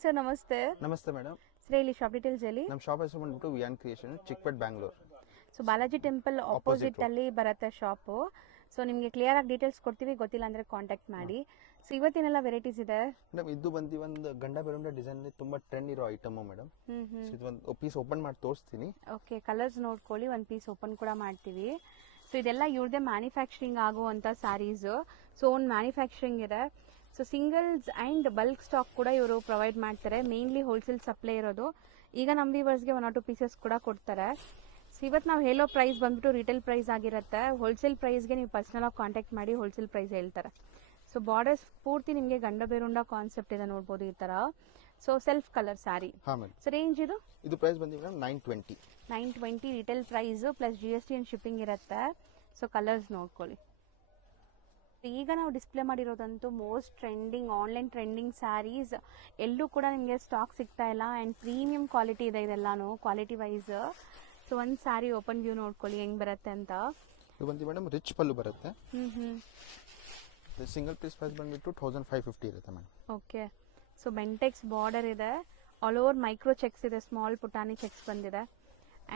Sir ನಮಸ್ತೆ. ನಮಸ್ತೆ madam. Sir ಇಲ್ಲಿ ಶಾಪ್ ಡೀಟೇಲ್ಸ್ ಹೇಳಿ. ನಮ್ಮ ಶಾಪ್ ಹೆಸರು ಬಂದ್ಬಿಟ್ಟು Viyan creation, Chickpet, Bangalore. So Balaji temple opposite ಅಲ್ಲಿ ಬರುತ್ತೆ ಶಾಪ್. ಸೊ ನಿಮಗೆ ಕ್ಲಿಯರ್ ಆಗಿ ಡೀಟೇಲ್ಸ್ ಕೊಡ್ತೀವಿ, ಗೊತ್ತಿಲ್ಲ ಅಂದ್ರೆ ಕಾಂಟ್ಯಾಕ್ಟ್ ಮಾಡಿ. ಸೊ ಇವತ್ತಿನೆಲ್ಲ ವೆರೈಟೀಸ್ ಇದೆ ಮೇಡಮ್. ಇದು ಬಂದು ಒಂದು ಗಂಡ ಬೆರುಂಡ ಡಿಸೈನ್ ತುಂಬಾ ಟ್ರೆಂಡ್ ಇರೋ ಐಟಮ್ ಮೇಡಮ್. ಇದು ಒಂದು ಪೀಸ್ ಓಪನ್ ಮಾಡಿ ತೋರಿಸ್ತೀನಿ. ಓಕೆ, ಕಲರ್ಸ್ ನೋಡ್ಕೊಳ್ಳಿ. ಒಂದು ಪೀಸ್ ಓಪನ್ ಕೂಡ ಮಾಡ್ತೀವಿ. ಸೊ ಇದೆಲ್ಲ ಇವ್ರದೇ ಮ್ಯಾನುಫ್ಯಾಕ್ಚರಿಂಗ್ ಆಗುವಂತ ಸ್ಯಾರೀಸ್. ಸೊ ಓನ್ ಮ್ಯಾನುಫ್ಯಾಕ್ಚರಿಂಗ್ ಇದೆ. So singles and bulk stock ಕೂಡ ಇವರು ಪ್ರೊವೈಡ್ ಮಾಡ್ತಾರೆ. ಮೇನ್ಲಿ ಹೋಲ್ಸೇಲ್ ಸಪ್ಲೈ ಇರೋದು. ಈಗ ನಮ್ಮ ವ್ಯೂವರ್ಸ್ಗೆ 1 or 2 ಪೀಸಸ್ ಕೂಡ ಕೊಡ್ತಾರೆ. ಸೊ ಇವತ್ತು ನಾವು ಹೇಳೋ ಪ್ರೈಸ್ ಬಂದ್ಬಿಟ್ಟು ರಿಟೇಲ್ ಪ್ರೈಸ್ ಆಗಿರುತ್ತೆ. ಹೋಲ್ಸೇಲ್ ಪ್ರೈಸ್ಗೆ ನೀವು ಪರ್ಸನಲ್ ಆಗಿ ಕಾಂಟ್ಯಾಕ್ಟ್ ಮಾಡಿ ಹೋಲ್ಸೇಲ್ ಪ್ರೈಸ್ ಹೇಳ್ತಾರೆ. ಸೊ ಬಾರ್ಡರ್ಸ್ ಪೂರ್ತಿ ನಿಮಗೆ ಗಂಡ ಬೇರುಂಡ ಕಾನ್ಸೆಪ್ಟ್ ಇದೆ ನೋಡಬಹುದು ಈ ತರ. So self colour sari. So range ಇದು ಪ್ರೈಸ್ ಬಂದಿದೆ 920 retail price plus GST and shipping ಇರುತ್ತೆ. ಸೊ ಕಲರ್ಸ್ ನೋಡ್ಕೊಳ್ಳಿ. ಈಗ ನಾವು ಡಿಸ್ಪ್ಲೇ ಮಾಡಿರೋದಂತೂ most trending online trending sarees. ಎಲ್ಲೂ ಕೂಡ ನಿಮಗೆ ಸ್ಟಾಕ್ ಸಿಗ್ತಾ ಇಲ್ಲ ಅಂಡ್ ಪ್ರೀಮಿಯಂ ಕ್ವಾಲಿಟಿ ಇದೆ ಇದೆಲ್ಲಾನು ಕ್ವಾಲಿಟಿ ವೈಸ್. ಸೊ ಒಂದ್ ಸ್ಯಾರಿ ಓಪನ್ ವ್ಯೂ ನೋಡ್ಕೊಳ್ಳಿ ಹೆಂಗ್ ಬರುತ್ತೆ ಅಂತ. ಮೇಡಮ್ ರಿಚ್ ಪಲ್ಲು ಬರುತ್ತೆ. ಸಿಂಗಲ್ ಪೀಸ್ ಪ್ರೈಸ್ ಬಂದ್ಬಿಟ್ಟು 1550 ಇರುತ್ತೆ madam. Okay, so Bentex border ಇದೆ. ಆಲ್ ಓವರ್ ಮೈಕ್ರೋ ಚೆಕ್ಸ್ ಇದೆ. ಸ್ಮಾಲ್ ಪುಟಾನಿ ಚೆಕ್ಸ್ ಬಂದಿದೆ.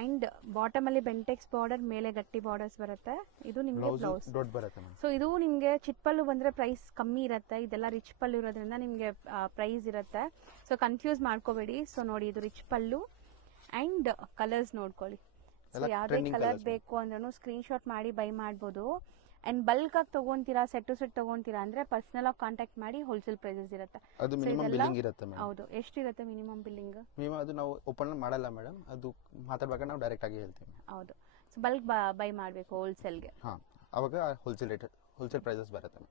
ಅಂಡ್ ಬಾಟಮ್ ಅಲ್ಲಿ ಬೆಂಟೆಕ್ಸ್ ಬಾರ್ಡರ್, ಮೇಲೆ ಗಟ್ಟಿ ಬಾರ್ಡರ್ಸ್ ಬರುತ್ತೆ. ಇದು ನಿಮ್ಗೆ ಬ್ಲೌಸ್ ದೊಡ್ಡ ಬರುತ್ತೆ. ಸೊ ಇದು ನಿಮ್ಗೆ ಚಿಕ್ಕ ಪಲ್ಲು ಬಂದ್ರೆ ಪ್ರೈಸ್ ಕಮ್ಮಿ ಇರುತ್ತೆ. ಇದೆಲ್ಲ ರಿಚ್ ಪಲ್ಲು ಇರೋದ್ರಿಂದ ನಿಮ್ಗೆ ಪ್ರೈಸ್ ಇರುತ್ತೆ. ಸೊ ಕನ್ಫ್ಯೂಸ್ ಮಾಡ್ಕೋಬೇಡಿ. ಸೊ ನೋಡಿ, ಇದು ರಿಚ್ ಪಲ್ಲು ಅಂಡ್ ಕಲರ್ಸ್ ನೋಡ್ಕೊಳ್ಳಿ. ಸೊ ಯಾವ್ದೇ ಕಲರ್ ಬೇಕು ಅಂದ್ರೂ ಸ್ಕ್ರೀನ್ ಶಾಟ್ ಮಾಡಿ ಬೈ ಮಾಡ್ಬೋದು. ಅಂಡ್ ಬಲ್ಕ್ ಆಗಿ ತಗೊಂತೀರಾ, ಸೆಟ್ ಟು ಸೆಟ್ ತಗೊಂತೀರಾ ಅಂದ್ರೆ ಪರ್ಸನಲ್ ಆಗಿ ಕಾಂಟ್ಯಾಕ್ಟ್ ಮಾಡಿ ಹೋಲ್ಸೇಲ್ ಪ್ರೈಸಸ್ ಇರುತ್ತೆ. ಅದು ಮಿನಿಮಮ್ ಬಿಲ್ಲಿಂಗ್ ಇರುತ್ತೆ ಮೇಡಮ್. ಹೌದು, ಎಷ್ಟಿರುತ್ತೆ ಮಿನಿಮಮ್ ಬಿಲ್ಲಿಂಗ್? ಅದು ನಾವು ಓಪನ್ ಮಾಡಲ್ಲ ಮೇಡಮ್. ಅದು ಮಾತಾಡ್ಬೇಕಾದ್ರೆ ನಾವು ಡೈರೆಕ್ಟ್ ಆಗಿ ಹೇಳ್ತೀವಿ. ಹೌದು, ಸೊ ಬಲ್ಕ್ ಬೈ ಮಾಡಬೇಕು ಹೋಲ್ಸೇಲ್ಗೆ. ಅವಾಗ ಹೋಲ್ಸೇಲ್ ಪ್ರೈಸಸ್ ಬರುತ್ತೆ.